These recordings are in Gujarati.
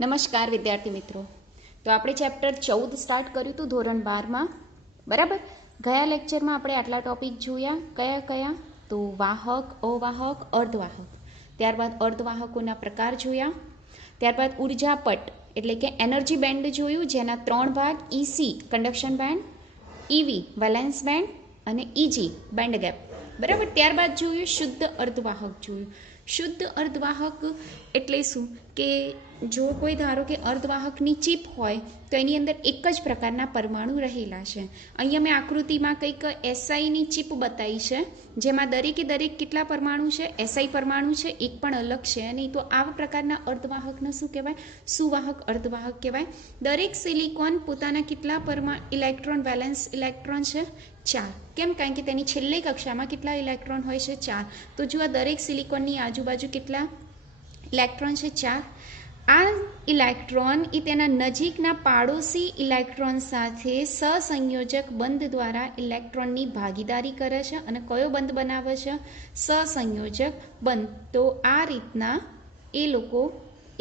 નમસ્કાર વિદ્યાર્થી મિત્રો. તો આપણે ચેપ્ટર 14 સ્ટાર્ટ કર્યું હતું ધોરણ 12માં, બરાબર. ગયા લેક્ચરમાં આપણે આટલા ટોપિક જોયા. કયા કયા? તો વાહક, અવાહક, અર્ધવાહક. ત્યારબાદ અર્ધવાહકોના પ્રકાર જોયા. ત્યારબાદ ઉર્જાપટ એટલે કે એનર્જી બેન્ડ જોયું, જેના 3 ભાગ: EC conduction band, EV valence band અને ઈજી બેન્ડ ગેપ, બરાબર. ત્યારબાદ જોયું શુદ્ધ અર્ધવાહક જોયું. શુદ્ધ અર્ધવાહક એટલે શું કે જો કોઈ ધારો કે અર્ધવાહકની ચીપ હોય તો એની અંદર એક જ પ્રકારના પરમાણુ રહેલા છે. અહીંયા મેં આકૃતિમાં કંઈક એસઆઈની ચીપ બતાવી છે, જેમાં દરેકે દરેક કેટલા પરમાણુ છે? એસઆઈ પરમાણુ છે, એક પણ અલગ છે નહીં. તો આવા પ્રકારના અર્ધવાહકને શું કહેવાય? સુવાહક અર્ધવાહક કહેવાય. દરેક સિલિકોન પોતાના કેટલા ઇલેક્ટ્રોન વેલેન્સ ઇલેક્ટ્રોન છે? 4. કેમ? કારણ કે તેની છેલ્લી કક્ષામાં કેટલા ઇલેક્ટ્રોન હોય છે? 4. તો જો આ દરેક સિલિકોનની આજુબાજુ કેટલા ઇલેક્ટ્રોન છે? 4. આ ઇલેક્ટ્રોન એ તેના નજીકના પાડોશી ઇલેક્ટ્રોન સાથે સહસંયોજક બંધ દ્વારા ઇલેક્ટ્રોનની ભાગીદારી કરે છે. અને કયો બંધ બનાવે છે? સહસંયોજક બંધ. તો આ રીતના એ લોકો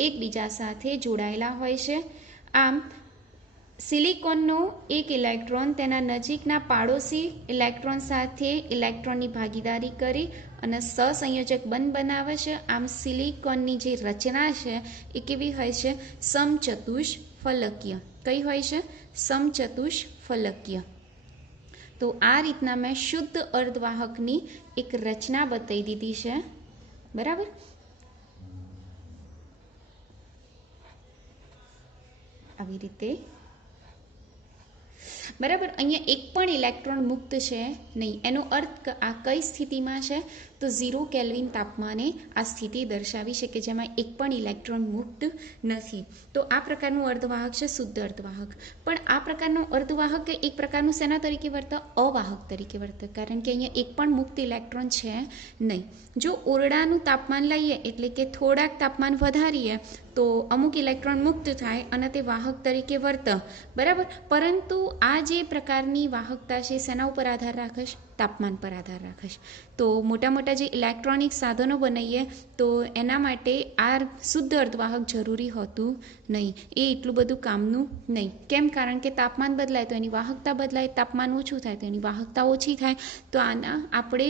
એકબીજા સાથે જોડાયેલા હોય છે. આમ સિલિકોનનો એક ઇલેક્ટ્રોન તેના નજીકના પાડોશી ઇલેક્ટ્રોન સાથે ઇલેક્ટ્રોનની ભાગીદારી કરી અને સહસંયોજક બંધ બનાવે છે. આમ સિલિકોનની જે રચના છે એ કેવી હોય છે? સમચતુષ્ફલકીય. કઈ હોય છે? સમચતુષ્ફલકીય. તો આ રીતના મેં શુદ્ધ અર્ધવાહકની એક રચના બતાવી દીધી છે, બરાબર. આવી રીતે, બરાબર. અહીંયા એક પણ ઇલેક્ટ્રોન મુક્ત છે નહીં. એનો અર્થ આ કઈ સ્થિતિમાં છે? તો 0 કેલ્વિન તાપમાને આ સ્થિતિ દર્શાવી છે કે જેમાં એક પણ ઇલેક્ટ્રોન મુક્ત નથી. તો આ પ્રકારનું અર્ધવાહક છે શુદ્ધ અર્ધવાહક. પણ આ પ્રકારનું અર્ધવાહક એક પ્રકારનું શેના તરીકે વર્તે? અવાહક તરીકે વર્તે, કારણ કે અહીંયા એક પણ મુક્ત ઇલેક્ટ્રોન છે નહીં. જો ઓરડાનું તાપમાન લઈએ એટલે કે થોડાક તાપમાન વધારીએ તો અમુક ઇલેક્ટ્રોન મુક્ત થાય અને તે વાહક તરીકે વર્તે, બરાબર. પરંતુ આ જે પ્રકારની વાહકતા છે શેના ઉપર આધાર રાખે છે? તાપમાન પર આધાર રાખે છે. તો મોટા મોટા જે ઇલેક્ટ્રોનિક સાધનો બનાવીએ તો એના માટે આ શુદ્ધ અર્ધવાહક જરૂરી હોતું નહીં. એ એટલું બધું કામનું નહીં. કેમ? કારણ કે તાપમાન બદલાય તો એની વાહકતા બદલાય, તાપમાન ઓછું થાય તો એની વાહકતા ઓછી થાય. તો આના આપણે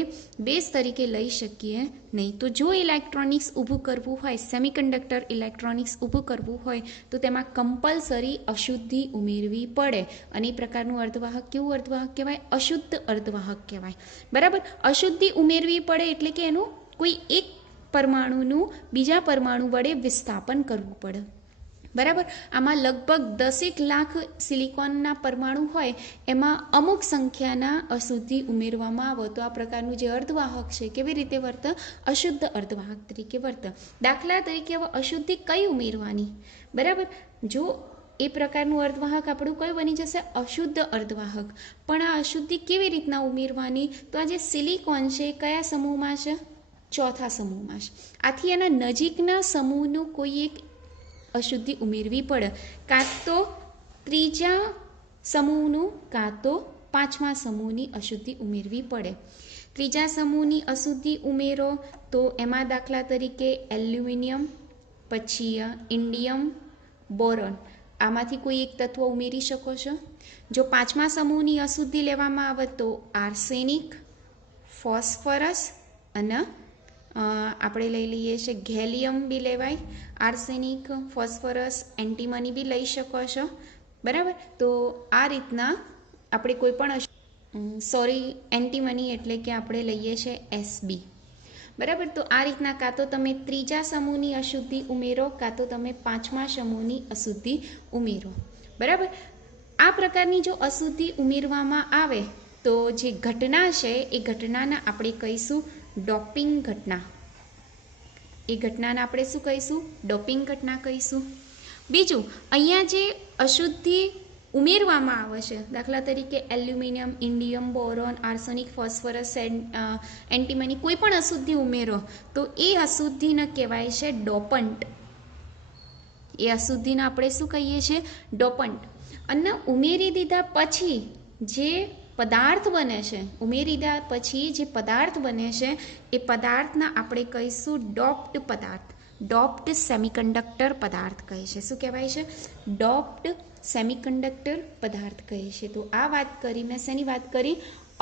બેઝ તરીકે લઈ શકીએ નહીં. તો જો ઇલેક્ટ્રોનિક્સ ઊભું કરવું હોય, સેમિકન્ડક્ટર ઇલેક્ટ્રોનિક્સ ઊભું કરવું હોય તો તેમાં કમ્પલસરી અશુદ્ધિ ઉમેરવી પડે. અને એ પ્રકારનું અર્ધવાહક કેવું અર્ધવાહક કહેવાય? અશુદ્ધ અર્ધવાહક કહેવાય, બરાબર. અશુદ્ધિ ઉમેરવી પડે એટલે કે એનું કોઈ એક પરમાણુનું બીજા પરમાણુ વડે વિસ્થાપન કરવું પડે, બરાબર. આમાં લગભગ 10 લાખ સિલિકોનના પરમાણુ હોય, એમાં અમુક સંખ્યાના અશુદ્ધિ ઉમેરવામાં આવે તો આ પ્રકારનું જે અર્ધવાહક છે કેવી રીતે વર્તે? અશુદ્ધ અર્ધવાહક તરીકે વર્તે. દાખલા તરીકે હવે અશુદ્ધિ કઈ ઉમેરવાની? બરાબર. જો એ પ્રકારનું અર્ધવાહક આપણું કયું બની જશે? અશુદ્ધ અર્ધવાહક. પણ આ અશુદ્ધિ કેવી રીતના ઉમેરવાની? તો આ જે સિલિકોન છે એ કયા સમૂહમાં છે? ચોથા સમૂહમાં છે. આથી એના નજીકના સમૂહનું કોઈ એક અશુદ્ધિ ઉમેરવી પડે, કાં તો ત્રીજા સમૂહનું કાં તો પાંચમા સમૂહની અશુદ્ધિ ઉમેરવી પડે. ત્રીજા સમૂહની અશુદ્ધિ ઉમેરો તો એમાં દાખલા તરીકે એલ્યુમિનિયમ, પછી ઇન્ડિયમ, બોરોન, આમાંથી કોઈ એક તત્વ ઉમેરી શકો છો. જો પાંચમા સમૂહની અશુદ્ધિ લેવામાં આવે તો આર્સેનિક, ફોસ્ફરસ અને આપણે લઈ લઈએ છીએ ગેલિયમ બી લેવાય. આર્સેનિક, ફોસ્ફરસ, એન્ટીમની બી લઈ શકો છો, બરાબર. તો આ રીતના આપણે કોઈ પણ એન્ટીમની એટલે કે આપણે લઈએ છીએ એસબી, બરાબર. તો આ રીતના કાં તો તમે ત્રીજા સમૂહની અશુદ્ધિ ઉમેરો કાં તો તમે પાંચમા સમૂહની અશુદ્ધિ ઉમેરો, બરાબર. આ પ્રકારની જો અશુદ્ધિ ઉમેરવામાં આવે તો જે ઘટના છે એ ઘટનાને આપણે કહીશું ડોપિંગ ઘટના. એ ઘટનાને આપણે શું કહીશું? ડોપિંગ ઘટના કહીશું. બીજું, અહીંયા જે અશુદ્ધિ ઉમેરવામાં આવે છે, દાખલા તરીકે aluminium, indium, boron, arsenic, phosphorus, antimony, કોઈ પણ અશુદ્ધિ ઉમેરો તો એ અશુદ્ધિને કહેવાય છે ડોપન્ટ. એ અશુદ્ધિને આપણે શું કહીએ છીએ? ડોપન્ટ. અને ઉમેરી દીધા પછી જે પદાર્થ બને છે, ઉમેરી દીધા પછી જે પદાર્થ બને છે એ પદાર્થના આપણે કહીશું ડોપ્ડ પદાર્થ. ડોપ્ડ સેમિકન્ડક્ટર પદાર્થ કહે છે. શું કહેવાય છે? ડોપ્ડ સેમિકન્ડક્ટર પદાર્થ કહે છે. તો આ વાત કરી મેં શેની વાત કરી?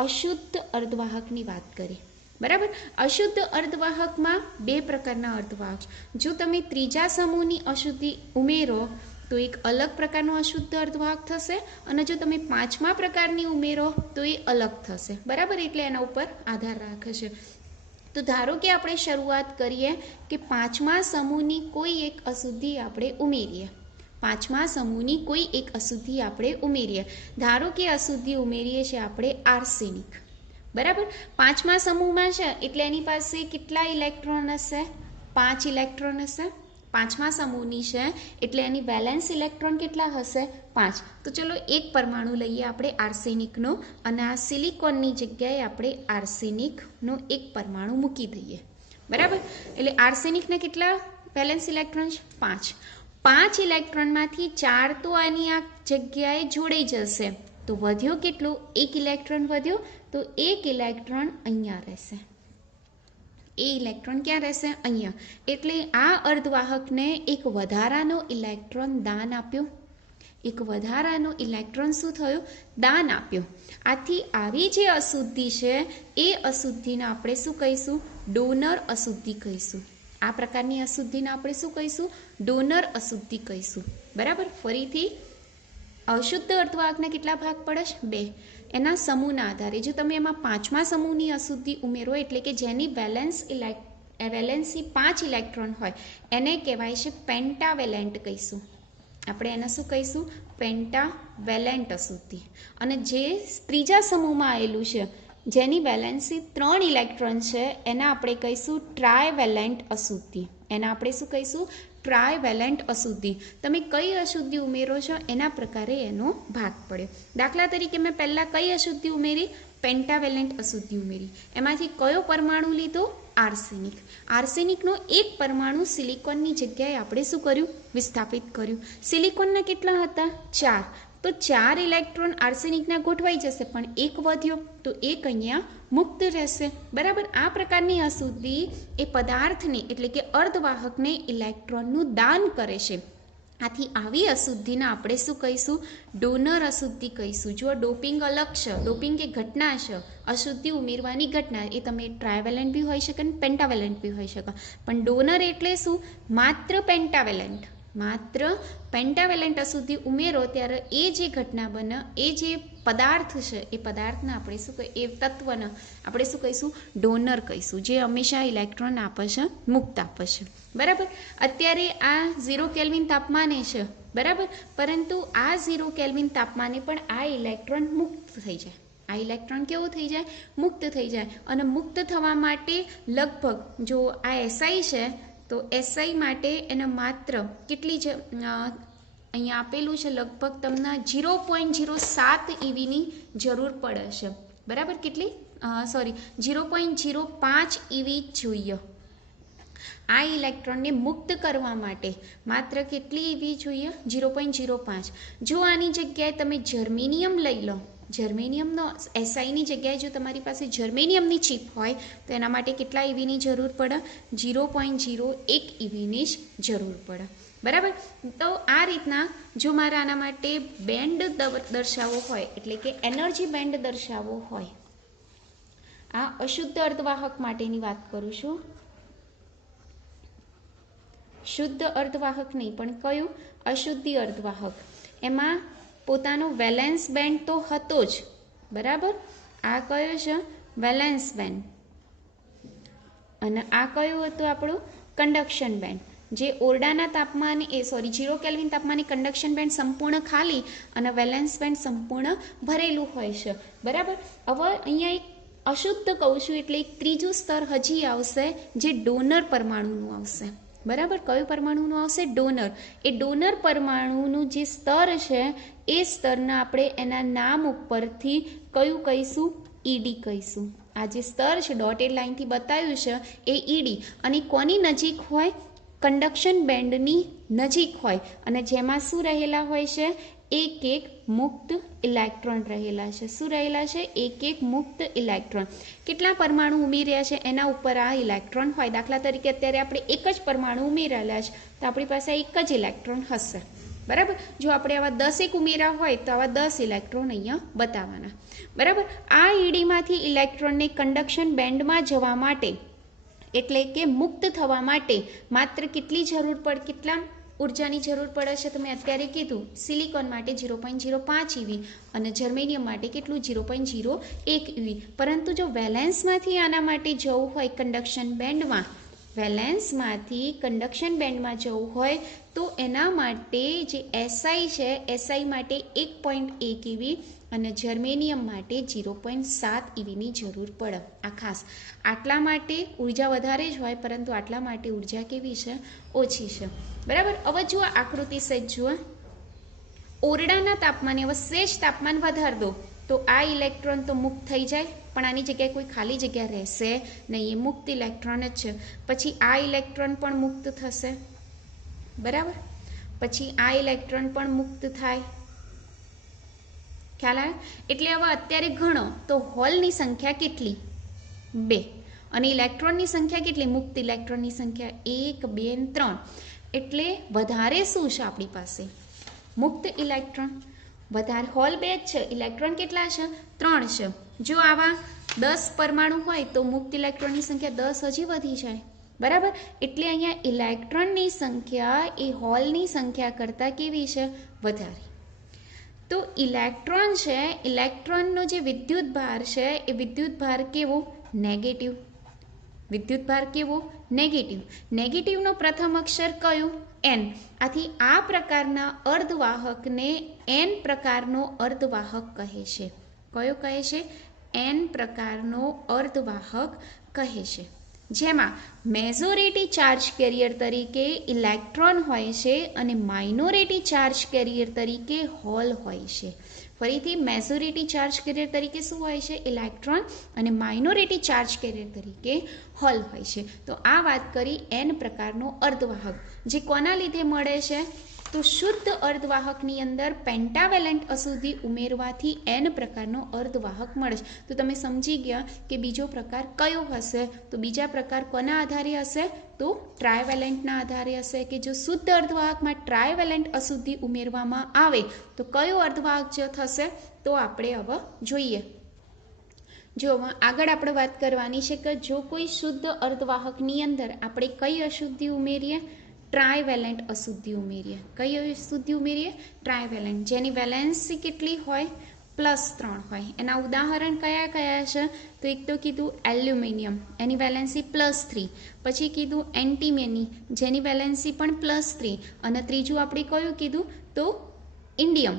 અશુદ્ધ અર્ધવાહકની વાત કરી. બરાબર. અશુદ્ધ અર્ધવાહકમાં બે પ્રકારના અર્ધવાહક. જો તમે ત્રીજા સમૂહની અશુદ્ધિ ઉમેરો તો એક અલગ પ્રકારનો અશુદ્ધ અર્ધવાહક થશે, અને જો તમે પાંચમા પ્રકારની ઉમેરો તો એ અલગ થશે. બરાબર. એટલે એના ઉપર આધાર રાખે છે. તો ધારો કે આપણે શરૂઆત કરીએ કે પાંચમા સમૂહની કોઈ એક અશુદ્ધિ આપણે ઉમેરીએ. પાંચમા સમૂહની કોઈ એક અશુદ્ધિ આપણે ઉમેરીએ. ધારો કે અશુદ્ધિ ઉમેરીએ છીએ આપણે આર્સેનિક. બરાબર. પાંચમા સમૂહમાં છે એટલે એની પાસે કેટલા ઇલેક્ટ્રોન હશે? 5 ઇલેક્ટ્રોન હશે. પાંચમા સમૂહની છે એટલે એની વેલેન્સ ઇલેક્ટ્રોન કેટલા હશે? 5. તો ચલો એક પરમાણુ લઈએ આપણે આર્સેનિકનો, અને આ સિલિકોનની જગ્યાએ આપણે આર્સેનિકનો એક પરમાણુ મૂકી દઈએ. બરાબર. એટલે આર્સેનિકને કેટલા વેલેન્સ ઇલેક્ટ્રોન છે? 5. 5 ઇલેક્ટ્રોનમાંથી 4 તો આની આ જગ્યાએ જોડાઈ જશે. તો વધ્યો કેટલું? 1 ઇલેક્ટ્રોન વધ્યો. તો 1 ઇલેક્ટ્રોન અહીંયા રહેશે. એ ઇલેક્ટ્રોન ક્યાં રહેશે? અહીંયા. એટલે આ અર્ધવાહકને એક વધારાનો ઇલેક્ટ્રોન દાન આપ્યો. એક વધારાનો ઇલેક્ટ્રોન શું થયો? દાન આપ્યો. આથી આવી જે અશુદ્ધિ છે એ અશુદ્ધિને આપણે શું કહીશું? ડોનર અશુદ્ધિ કહીશું. આ પ્રકારની અશુદ્ધિને આપણે શું કહીશું? ડોનર અશુદ્ધિ કહીશું. બરાબર. ફરીથી અશુદ્ધ અર્ધવાહકના કેટલા ભાગ પડે છે? 2. એના સમૂહના આધારે જો તમે એમાં પાંચમા સમૂહની અશુદ્ધિ ઉમેરો, એટલે કે જેની વેલેન્સી 5 ઇલેક્ટ્રોન હોય, એને કહેવાય છે પેન્ટાવેલેન્ટ કહીશું. આપણે એને શું કહીશું? પેન્ટાવેલેન્ટ અશુદ્ધિ. અને જે ત્રીજા સમૂહમાં આવેલું છે જેની વેલેન્સી 3 ઇલેક્ટ્રોન છે એના આપણે કહીશું ટ્રાયવેલેન્ટ અશુદ્ધિ. એના આપણે શું કહીશું? ટ્રાયવેલેન્ટ અશુદ્ધિ. તમે કઈ અશુદ્ધિ ઉમેરો છો એના પ્રકારે એનો ભાગ પડે. દાખલા તરીકે મેં પહેલાં કઈ અશુદ્ધિ ઉમેરી? પેન્ટાવેલેન્ટ અશુદ્ધિ ઉમેરી. એમાંથી કયો પરમાણુ લીધો? આર્સેનિક. આર્સેનિકનો એક પરમાણુ સિલિકોનની જગ્યાએ આપણે શું કર્યું? વિસ્થાપિત કર્યું. સિલિકોનના કેટલા હતા? 4. તો 4 ઇલેક્ટ્રોન આર્સેનિકના ગોઠવાઈ જશે, પણ એક વધ્યો તો એક અહીંયા મુક્ત રહેશે. બરાબર. આ પ્રકારની અશુદ્ધિ એ પદાર્થને એટલે કે અર્ધવાહકને ઇલેક્ટ્રોનનું દાન કરે છે. આથી આવી અશુદ્ધિને આપણે શું કહીશું? ડોનર અશુદ્ધિ કહીશું. જો ડોપિંગ અલગ છે, ડોપિંગ એ ઘટના છે, અશુદ્ધિ ઉમેરવાની ઘટના, એ તમે ટ્રાયવેલેન્ટ બી હોઈ શકે અને પેન્ટાવેલેન્ટ બી હોઈ શકે. પણ ડોનર એટલે શું? માત્ર પેન્ટાવેલેન્ટ. માત્ર પેન્ટાવેલેન્ટ અશુદ્ધિ ઉમેરો ત્યારે એ જે ઘટના બને, એ જે પદાર્થ છે એ પદાર્થને આપણે શું કહીએ? એ તત્વને આપણે શું કહીશું? ડોનર કહીશું. જે હંમેશા ઇલેક્ટ્રોન આપે છે, મુક્ત આપે છે. બરાબર. અત્યારે આ 0 કેલ્વિન તાપમાને છે. બરાબર. પરંતુ આ 0 કેલ્વિન તાપમાને પણ આ ઇલેક્ટ્રોન મુક્ત થઈ જાય. આ ઇલેક્ટ્રોન કેવું થઈ જાય? મુક્ત થઈ જાય. અને મુક્ત થવા માટે લગભગ જો આ એસઆઈ છે તો એસઆઈ માટે એને માત્ર કેટલી છે? અહીંયા આપેલું છે લગભગ તમને 0.07 EVની જરૂર પડે છે. બરાબર. કેટલી? 0.05 EV જોઈએ. આ ઇલેક્ટ્રોનને મુક્ત કરવા માટે માત્ર કેટલી EV જોઈએ? 0.05. જો આની જગ્યાએ તમે જર્મેનિયમ લઈ લો, જર્મેનિયમનો એસઆઈની જગ્યાએ જો તમારી પાસે જર્મેનિયમની ચિપ હોય તો એના માટે કેટલા EVની જરૂર પડે? 0.01 EVની જ જરૂર પડે. બરાબર. તો આ રીતના જો મારે આના માટે બેન્ડ દર્શાવવો હોય, એટલે કે એનર્જી બેન્ડ દર્શાવવો હોય, આ અશુદ્ધ અર્ધવાહક માટેની વાત કરું છું. શુદ્ધ અર્ધવાહક નહીં, પણ કયું? અશુદ્ધિ અર્ધવાહક. એમાં પોતાનો વેલેન્સ બેન્ડ તો હતો જ. બરાબર. આ કયો છે? Valence band. અને આ કયું હતું? આપણું કન્ડક્શન બેન્ડ. જે ઓરડાના તાપમાને 0 કેલ્વિન તાપમાને કન્ડક્શન બેન્ડ સંપૂર્ણ ખાલી અને વેલેન્સ બેન્ડ સંપૂર્ણ ભરેલું હોય છે. બરાબર. હવે અહીંયા એક અશુદ્ધ કહું છું એટલે એક ત્રીજું સ્તર હજી આવશે જે ડોનર પરમાણુનું આવશે. બરાબર. કયું પરમાણુનું આવશે? ડોનર. એ ડોનર પરમાણુનું જે સ્તર છે એ સ્તરને આપણે એના નામ ઉપરથી કયું કહીશું? ઈડી કહીશું. આ જે સ્તર છે ડોટેડ લાઇનથી બતાવ્યું છે એ ઈડી. અને કોની નજીક હોય? કન્ડક્શન બેન્ડની નજીક હોય. અને જેમાં શું રહેલા હોય છે? એક એક મુક્ત ઇલેક્ટ્રોન રહેલા છે. શું રહેલા છે? એક એક મુક્ત ઇલેક્ટ્રોન. કેટલા પરમાણુ ઉમેર્યા છે એના ઉપર આ ઇલેક્ટ્રોન હોય. દાખલા તરીકે અત્યારે આપણે એક જ પરમાણુ ઉમેરેલા છે તો આપણી પાસે એક જ ઇલેક્ટ્રોન હશે. બરાબર. જો આપણે આવા 10 ઉમેરા હોય તો આવા 10 ઇલેક્ટ્રોન અહીંયા બતાવવાના. બરાબર. આ ઈડીમાંથી ઇલેક્ટ્રોનને કન્ડક્શન બેન્ડમાં જવા માટે એટલે કે મુક્ત થવા માટે માત્ર કેટલી જરૂર પડે, કેટલા ઉર્જાની જરૂર પડે છે? તો મેં અત્યારે કીધું સિલિકોન માટે 0.05 EV અને જર્મેનિયમ માટે કેટલું? 0.01 EV. પરંતુ જો વેલેન્સમાંથી આના માટે જવું હોય કન્ડક્શન બેન્ડમાં, વેલેન્સમાંથી કન્ડક્શન બેન્ડમાં જવું હોય તો એના માટે જે એસઆઈ છે એસઆઈ માટે 1.1 EV અને જર્મેનિયમ માટે 0.7 EVની જરૂર પડે. આ ખાસ આટલા માટે ઉર્જા વધારે જ હોય પરંતુ આટલા માટે ઉર્જા કેવી છે? ઓછી છે. બરાબર. હવે જુઓ આકૃતિ સહેજ જુઓ. ઓરડાના તાપમાને હવે સહેજ તાપમાન વધાર દો તો આ ઇલેક્ટ્રોન તો મુક્ત થઈ જાય પણ આની જગ્યાએ કોઈ ખાલી જગ્યા રહેશે નહીં. એ મુક્ત ઇલેક્ટ્રોન જ છે. પછી આ ઇલેક્ટ્રોન પણ મુક્ત થશે. બરાબર. પછી આ ઇલેક્ટ્રોન પણ મુક્ત થાય. ખ્યાલ આવે? એટલે હવે અત્યારે ગણો તો હોલની સંખ્યા કેટલી? 2 અને ઇલેક્ટ્રોનની સંખ્યા કેટલી? મુક્ત ઇલેક્ટ્રોનની સંખ્યા 1, 2 અને 3. એટલે વધારે શું છે આપણી પાસે? મુક્ત ઇલેક્ટ્રોન. વધારે હોલ 2 જ છે, ઇલેક્ટ્રોન કેટલા છે? 3 છે. જો આવા 10 પરમાણુ હોય તો મુક્ત ઇલેક્ટ્રોનની સંખ્યા 10 હજી વધી જાય. બરાબર. એટલે અહીંયા ઇલેક્ટ્રોનની સંખ્યા એ હોલની સંખ્યા કરતાં કેવી છે? વધારે. તો ઇલેક્ટ્રોન છે, ઇલેક્ટ્રોનનો જે વિદ્યુત ભાર છે એ વિદ્યુત ભાર કેવો? નેગેટિવ. વિદ્યુત ભાર કેવો? નેગેટિવ. નેગેટિવનો પ્રથમ અક્ષર કયો? એન. આથી આ પ્રકારના અર્ધવાહકને એન પ્રકારનો અર્ધવાહક કહે છે. કયો કહે છે? એન પ્રકારનો અર્ધવાહક કહે છે. જેમાં મેજોરિટી ચાર્જ કેરિયર તરીકે ઇલેક્ટ્રોન હોય છે અને માઇનોરિટી ચાર્જ કેરિયર તરીકે હોલ હોય છે. ફરીથી મેજોરિટી ચાર્જ કેરિયર તરીકે શું હોય છે? ઇલેક્ટ્રોન અને માઇનોરિટી ચાર્જ કેરિયર તરીકે હોલ હોય છે. તો આ વાત કરી એન પ્રકારનો અર્ધવાહક. જે કોના લીધે મળે છે? તો શુદ્ધ અર્ધવાહકની અંદર પેન્ટાવેલેન્ટ અશુદ્ધિ ઉમેરવાથી એન પ્રકારનો અર્ધવાહક મળે છે. તો તમે સમજી ગયા કે બીજો પ્રકાર કયો હશે? તો બીજા પ્રકાર કોના આધારે હશે? તો ટ્રાયવેલેન્ટના આધારે હશે. કે જો શુદ્ધ અર્ધવાહકમાં ટ્રાયવેલેન્ટ અશુદ્ધિ ઉમેરવામાં આવે તો કયો અર્ધવાહક જે થશે? તો આપણે હવે જોઈએ. જો આગળ આપણે વાત કરવાની છે કે જો કોઈ શુદ્ધ અર્ધવાહકની અંદર આપણે કઈ અશુદ્ધિ ઉમેરીએ? ટ્રાયવેલેન્ટ અશુદ્ધિ ઉમેરીએ. કઈ અશુદ્ધિ ઉમેરીએ? ટ્રાયવેલેન્ટ. જેની વેલેન્સી કેટલી હોય? +3 હોય. એના ઉદાહરણ કયા કયા છે? તો એક તો કીધું એલ્યુમિનિયમ, એની વેલેન્સી +3. પછી કીધું એન્ટીમની, જેની વેલેન્સી પણ +3. અને ત્રીજું આપણે કયું કીધું? તો ઇન્ડિયમ,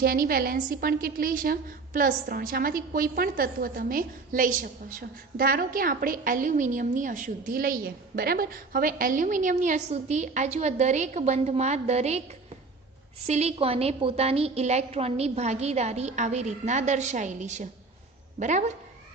જેની વેલેન્સી પણ કેટલી છે? +3 છે. આમાંથી કોઈ પણ તત્વ તમે લઈ શકો છો. ધારો કે આપણે એલ્યુમિનિયમની અશુદ્ધિ લઈએ. બરાબર. હવે એલ્યુમિનિયમની અશુદ્ધિ આ જુઓ, દરેક બંધમાં દરેક સિલિકોને પોતાની ઇલેક્ટ્રોનની ભાગીદારી આવી રીતના દર્શાવેલી છે. બરાબર.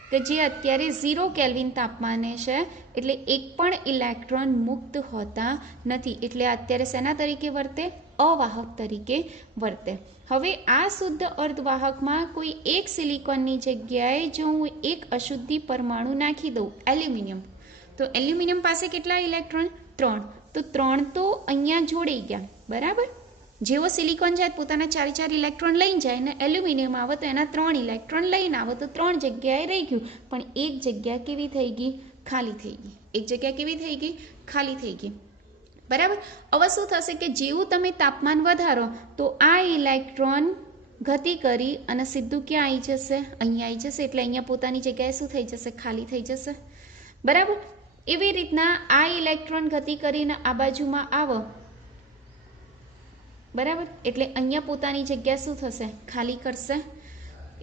કે જે અત્યારે 0 કેલ્વિન તાપમાને છે એટલે એક પણ ઇલેક્ટ્રોન મુક્ત હોતા નથી. એટલે અત્યારે શેના તરીકે વર્તે? અવાહક તરીકે વર્તે. હવે આ શુદ્ધ અર્ધવાહકમાં કોઈ એક સિલિકોનની જગ્યાએ જો હું એક અશુદ્ધિ પરમાણુ નાખી દઉં એલ્યુમિનિયમ, તો એલ્યુમિનિયમ પાસે કેટલા ઇલેક્ટ્રોન? 3. તો 3 તો અહીંયા જોડાઈ ગયા. બરાબર. જેવો સિલિકોન જાય પોતાના 4 ઇલેક્ટ્રોન લઈને જાય ને એલ્યુમિનિયમ આવે તો એના 3 ઇલેક્ટ્રોન લઈને આવે તો 3 જગ્યાએ રહી ગયું. પણ એક જગ્યા કેવી થઈ ગઈ? ખાલી થઈ ગઈ. એક જગ્યા કેવી થઈ ગઈ? ખાલી થઈ ગઈ. બરાબર. હવે શું થશે કે જેવું તમે તાપમાન વધારો તો આ ઇલેક્ટ્રોન ગતિ કરી અને સીધું ક્યાં આવી જશે? અહીંયા આવી જશે. એટલે અહીંયા પોતાની જગ્યાએ શું થઈ જશે? ખાલી થઈ જશે. બરાબર. એવી રીતના આ ઇલેક્ટ્રોન ગતિ કરીને આ બાજુમાં આવો. બરાબર. એટલે અહીંયા પોતાની જગ્યા શું થશે? ખાલી કરશે.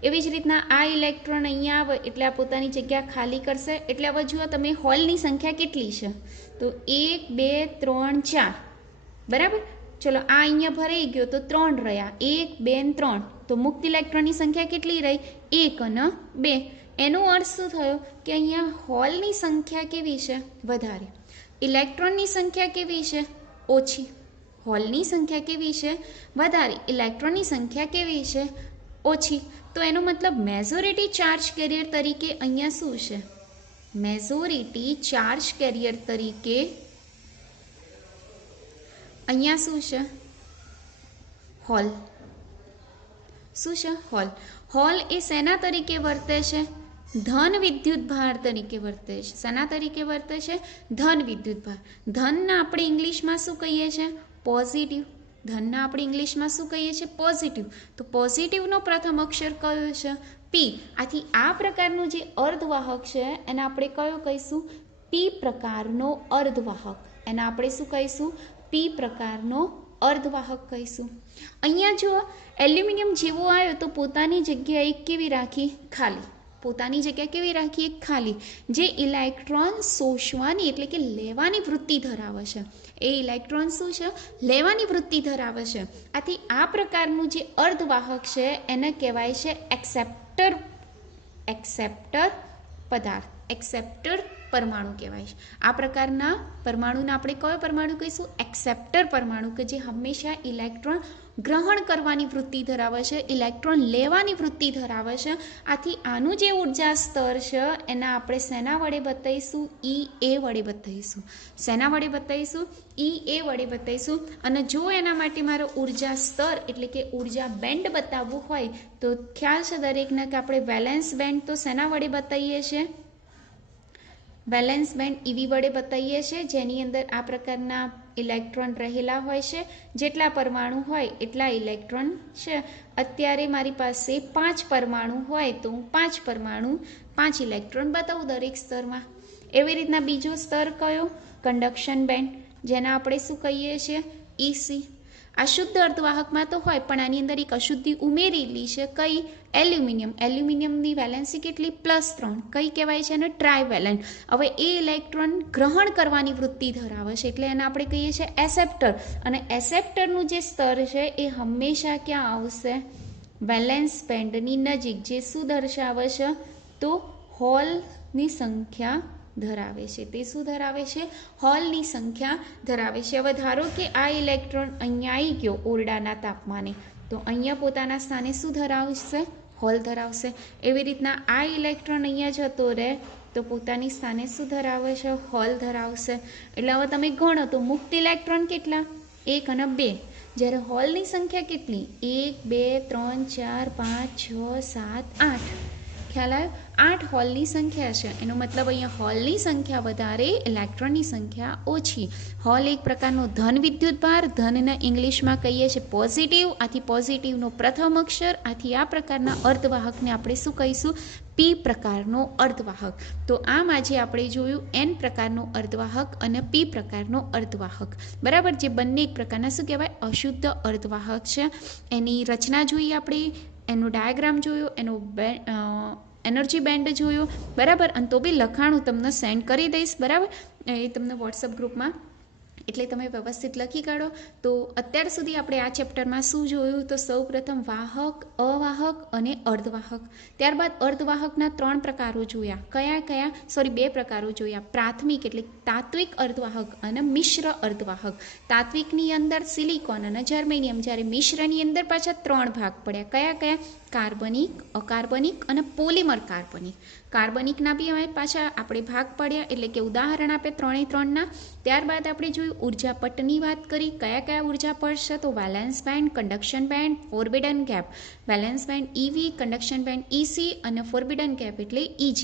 એવી જ રીતના આ ઇલેક્ટ્રોન અહીંયા આવે એટલે આ પોતાની જગ્યા ખાલી કરશે. એટલે હવે જુઓ તમે હોલની સંખ્યા કેટલી છે? તો 1, 2, 3, 4. બરાબર. ચલો આ અહીંયા ભરાઈ ગયો તો 3 રહ્યા. 1, 2 અને 3. તો મુક્ત ઇલેક્ટ્રોનની સંખ્યા કેટલી રહી? 1 અને 2. એનો અર્થ શું થયો? કે અહીંયા હોલની સંખ્યા કેવી છે? વધારે. ઇલેક્ટ્રોનની સંખ્યા કેવી છે? ઓછી. હોલની સંખ્યા કેવી છે? વધારે. ઇલેક્ટ્રોનની સંખ્યા કેવી છે? ઓછી. તો એનો મતલબ મેજોરિટી ચાર્જ કેરિયર તરીકે અહીંયા શું છે? મેજોરિટી ચાર્જ કેરિયર તરીકે અહીંયા શું છે? હોલ. શું છે? હોલ. હોલ એ શેના તરીકે વર્તે છે? ધન વિદ્યુત ભાર તરીકે વર્તે છે. શેના તરીકે વર્તે છે? ધન વિદ્યુત ભાર. ધનના આપણે ઇંગ્લિશમાં શું કહીએ છીએ? પોઝિટિવ. ધનના આપણે ઇંગ્લિશમાં શું કહીએ છીએ? પોઝિટિવ. તો પોઝિટિવનો પ્રથમ અક્ષર કયો છે? પી. આથી આ પ્રકારનું જે અર્ધવાહક છે એને આપણે કયો કહીશું? પી પ્રકારનો અર્ધવાહક. એને આપણે શું કહીશું? પી પ્રકારનો અર્ધવાહક કહીશું. અહીંયા જો એલ્યુમિનિયમ જેવો આવ્યો તો પોતાની જગ્યા એક કેવી રાખી? ખાલી. પોતાની જગ્યા કેવી રાખી? એક ખાલી. જે ઇલેક્ટ્રોન શોષવાની એટલે કે લેવાની વૃત્તિ ધરાવે છે એ ઇલેક્ટ્રોન શું છે? લેવાની વૃત્તિ ધરાવે છે. આથી આ પ્રકારનું જે અર્ધવાહક છે એને કહેવાય છે એક્સેપ્ટર. એક્સેપ્ટર પદાર્થ. એક્સેપ્ટર પરમાણુ કહેવાય છે. આ પ્રકારના પરમાણુને આપણે કયો પરમાણુ કહીશું? એક્સેપ્ટર પરમાણુ, કે જે હંમેશા ઇલેક્ટ્રોન ગ્રહણ કરવાની વૃત્તિ ધરાવે છે, ઇલેક્ટ્રોન લેવાની વૃત્તિ ધરાવે છે. આથી આનું જે ઉર્જા સ્તર છે એના આપણે શેના વડે બતાવીશું? એ વડે બતાવીશું. શેના વડે બતાવીશું? એ વડે બતાવીશું. અને જો એના માટે મારો ઉર્જા સ્તર એટલે કે ઉર્જા બેન્ડ બતાવવું હોય તો ખ્યાલ છે દરેકને કે આપણે વેલેન્સ બેન્ડ તો શેના વડે બતાવીએ છીએ? વેલેન્સ બેન્ડ EV વડે બતાવીએ છીએ, જેની અંદર આ પ્રકારના ઇલેક્ટ્રોન રહેલા હોય છે. જેટલા પરમાણુ હોય એટલા ઇલેક્ટ્રોન છે. અત્યારે મારી પાસે 5 પરમાણુ હોય તો હું 5 પરમાણુ 5 ઇલેક્ટ્રોન બતાવું દરેક સ્તરમાં. એવી રીતના બીજો સ્તર કયો? કન્ડક્શન બેન્ડ, જેના આપણે શું કહીએ છીએ? EC. આ શુદ્ધ અર્ધવાહકમાં તો હોય પણ આની અંદર એક અશુદ્ધિ ઉમેરેલી છે. કઈ? એલ્યુમિનિયમ. એલ્યુમિનિયમની વેલેન્સી કેટલી? +3. કઈ કહેવાય છે? અને ટ્રાયવેલેન્ટ. હવે એ ઇલેક્ટ્રોન ગ્રહણ કરવાની વૃત્તિ ધરાવે છે એટલે એને આપણે કહીએ છીએ એસેપ્ટર. અને એસેપ્ટરનું જે સ્તર છે એ હંમેશા ક્યાં આવશે? વેલેન્સ બેન્ડની નજીક. જે શું દર્શાવે છે? તો હોલની સંખ્યા ધરાવે છે. તે શું ધરાવે છે? હોલની સંખ્યા ધરાવે છે. હવે ધારો કે આ ઇલેક્ટ્રોન અહીંયા આવી ગયો ઓરડાના તાપમાને, તો અહીંયા પોતાના સ્થાને શું ધરાવશે? હોલ ધરાવશે. એવી રીતના આ ઇલેક્ટ્રોન અહીંયા જતો રહે તો પોતાની સ્થાને શું ધરાવે છે? હોલ ધરાવશે. એટલે હવે તમે ગણો તો મુક્ત ઇલેક્ટ્રોન કેટલા? 1 અને 2. જ્યારે હોલની સંખ્યા કેટલી? 1 2 3 4 5 6 7 8. ખ્યાલ આવ્યો? 8 હોલની સંખ્યા છે. એનો મતલબ અહીંયા હોલની સંખ્યા વધારે, ઇલેક્ટ્રોનની સંખ્યા ઓછી. હોલ એક પ્રકારનો ધન વિદ્યુત ભાર. ધનને ઇંગ્લિશમાં કહીએ છીએ પોઝિટિવ. આથી પોઝિટિવનો પ્રથમ અક્ષર. આથી આ પ્રકારના અર્ધવાહકને આપણે શું કહીશું? પી પ્રકારનો અર્ધવાહક. તો આમ આજે આપણે જોયું N પ્રકારનો અર્ધવાહક અને P પ્રકારનો અર્ધવાહક. બરાબર. જે બંને એક પ્રકારના શું કહેવાય? અશુદ્ધ અર્ધવાહક છે. એની રચના જોઈએ આપણે, એનો ડાયાગ્રામ જોયો, એનો એનર્જી બેન્ડ જોયો. બરાબર. અને તો બી લખાણ હું તમને સેન્ડ કરી દઈશ. બરાબર. એ તમને વોટ્સઅપ ગ્રુપમાં, એટલે તમે વ્યવસ્થિત લખી કાઢો. તો અત્યાર સુધી આપણે આ ચેપ્ટરમાં શું જોયું? તો સૌ પ્રથમ વાહક, અવાહક અને અર્ધવાહક. ત્યારબાદ અર્ધવાહકના 3 પ્રકારો જોયા. કયા? 2 પ્રકારો જોયા. પ્રાથમિક એટલે તાત્વિક અર્ધવાહક અને મિશ્ર અર્ધવાહક. તાત્વિકની અંદર સિલિકોન અને જર્મેનિયમ, જ્યારે મિશ્રની અંદર પાછા 3 ભાગ પડ્યા. કયા? કાર્બનિક, અકાર્બનિક અને પોલિમર કાર્બનિક. કાર્બનિકના બી હવે પાછા આપણે ભાગ પડ્યા, એટલે કે ઉદાહરણ આપે 3 ત્યારબાદ આપણે જોયું ઉર્જા પટની વાત કરી. કયા ઉર્જા પટ છે? તો valence band, conduction band, forbidden gap. Valence band EV, conduction band EC અને ફોરબિડન ગેપ એટલે EG.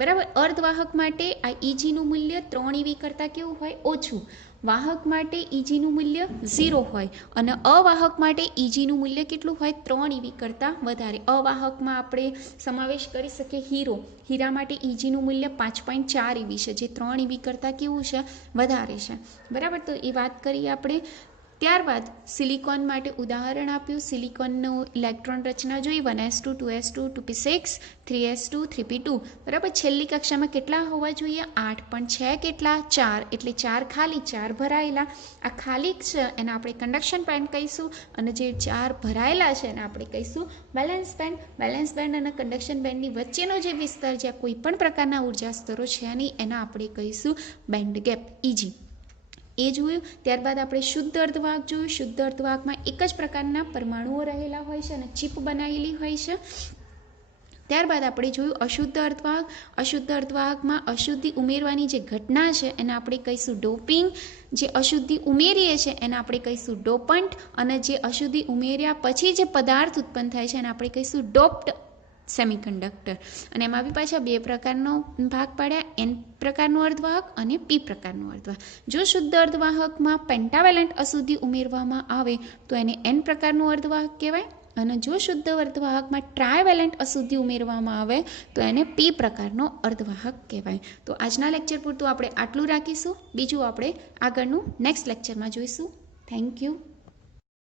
બરાબર. અર્ધવાહક માટે આ EGનું મૂલ્ય 3 EV કરતાં કેવું હોય? ઓછું. વાહક માટે EGનું મૂલ્ય 0 હોય અને અવાહક માટે EGનું મૂલ્ય કેટલું હોય? 3 EV કરતાં વધારે. અવાહકમાં આપણે સમાવેશ કરી શકીએ હીરો. હીરા માટે EGનું મૂલ્ય 5.4 EV છે, જે 3 EV કરતાં કેવું છે? વધારે છે. બરાબર. તો એ વાત કરીએ આપણે. ત્યારબાદ સિલિકોન માટે ઉદાહરણ આપ્યું. સિલિકોનનો ઇલેક્ટ્રોન રચના જોઈ. 1s2 2s2 2p6 3s2 3p2. બરાબર. છેલ્લી કક્ષામાં કેટલા હોવા જોઈએ? 8. પણ છે કેટલા? 4. એટલે 4 ખાલી, 4 ભરાયેલા. આ ખાલી છે એને આપણે કન્ડક્શન બેન્ડ કહીશું અને જે 4 ભરાયેલા છે એને આપણે કહીશું વેલેન્સ બેન્ડ. વેલેન્સ બેન્ડ અને કન્ડક્શન બેન્ડની વચ્ચેનો જે વિસ્તાર જ્યાં કોઈ પણ પ્રકારના ઉર્જા સ્તરો છે નહીં, એના આપણે કહીશું બેન્ડ ગેપ, EG. એ જોયું. ત્યારબાદ આપણે શુદ્ધ અર્ધવાહક જોયું. શુદ્ધ અર્ધવાહકમાં એક જ પ્રકારના પરમાણુઓ રહેલા હોય છે અને ચીપ બનાવેલી હોય છે. ત્યારબાદ આપણે જોયું અશુદ્ધ અર્ધવાહક. અશુદ્ધ અર્ધવાહકમાં અશુદ્ધિ ઉમેરવાની જે ઘટના છે એને આપણે કહીશું ડોપિંગ. જે અશુદ્ધિ ઉમેરીએ છીએ એને આપણે કહીશું ડોપન્ટ. અને જે અશુદ્ધિ ઉમેર્યા પછી જે પદાર્થ ઉત્પન્ન થાય છે એને આપણે કહીશું ડોપ્ડ સેમિકન્ડક્ટર. અને એમાં બી પાછા બે પ્રકારનો ભાગ પાડ્યા, એન પ્રકારનું અર્ધવાહક અને પી પ્રકારનું અર્ધવાહક. જો શુદ્ધ અર્ધવાહકમાં પેન્ટાવેલેન્ટ અશુદ્ધિ ઉમેરવામાં આવે તો એને એન પ્રકારનું અર્ધવાહક કહેવાય. અને જો શુદ્ધ અર્ધવાહકમાં ટ્રાયવેલેન્ટ અશુદ્ધિ ઉમેરવામાં આવે તો એને પી પ્રકારનો અર્ધવાહક કહેવાય. તો આજના લેક્ચર પૂરતું આપણે આટલું રાખીશું. બીજું આપણે આગળનું નેક્સ્ટ લેક્ચરમાં જોઈશું. Thank you.